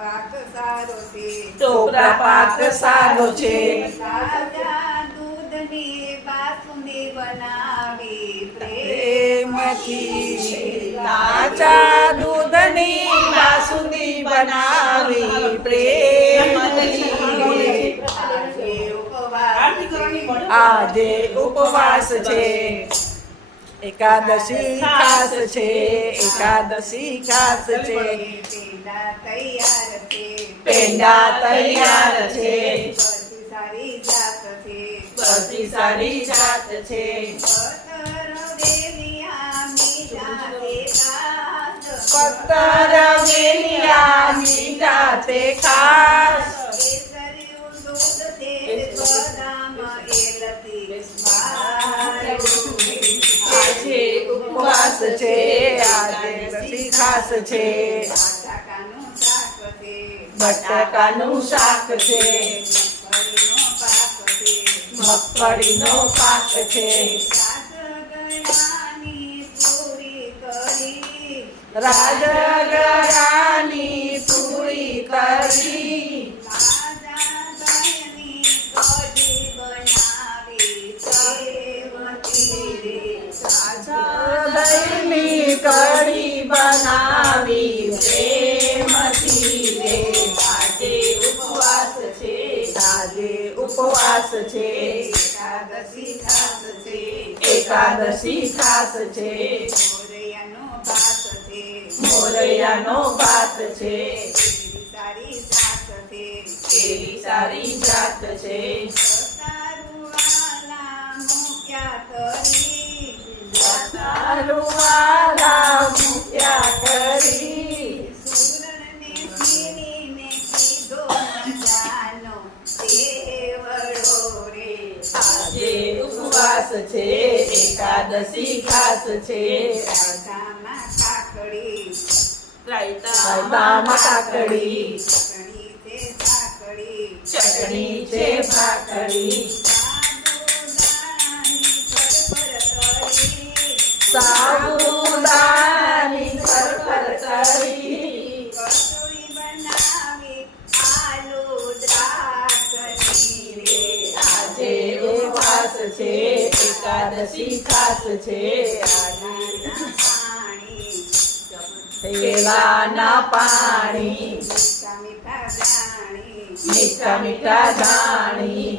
પાક સારો છે, ચોપડા પાક સારો છે, તાજા દૂધની બાસુંદી બનાવી પ્રેમથી તાજા દૂધની બાસુંદી બનાવી પ્રેમથી આજે ઉપવાસ છે, એકાદશી ખાસ છે, એકાદશી ખાસ છે, પેંડા તૈયાર છે, બધી સારી જાત છે, પત્તર વેલિયા મીઠા તે ખાસ આજે ઉપવાસ છે, આજે રસી ખાસ છે, બટાકાનું શાક છે, મગફળીનો પાક છે, રાજગરાની પૂરી કરી દહીંની કઢી બનાવી પ્રેમથી રે આજે ઉપવાસ છે, આજે ઉપવાસ છે, એકાદશી ખાસ છે, એકાદશી ખાસ છે, મોરૈયાનો ભાત મોરૈયાનો ભાત છે, છે, સારી જાત છે, કેરી સારી જાત છે, તારુવાલા મૂક્યા કરી આજે ઉપવાસ છે, એકાદશી ખાસ છે, રાયતામાં કાકડી ચટણી છે, ભાખરી સાબુદાણાની ફરફર કરી આજે ઉપવાસ છે, એકાદશી ખાસ છે, કેળાના પાણી મીઠા મીઠા જાણી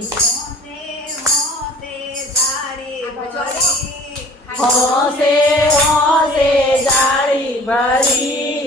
હોશે હોશે જાળી ભરી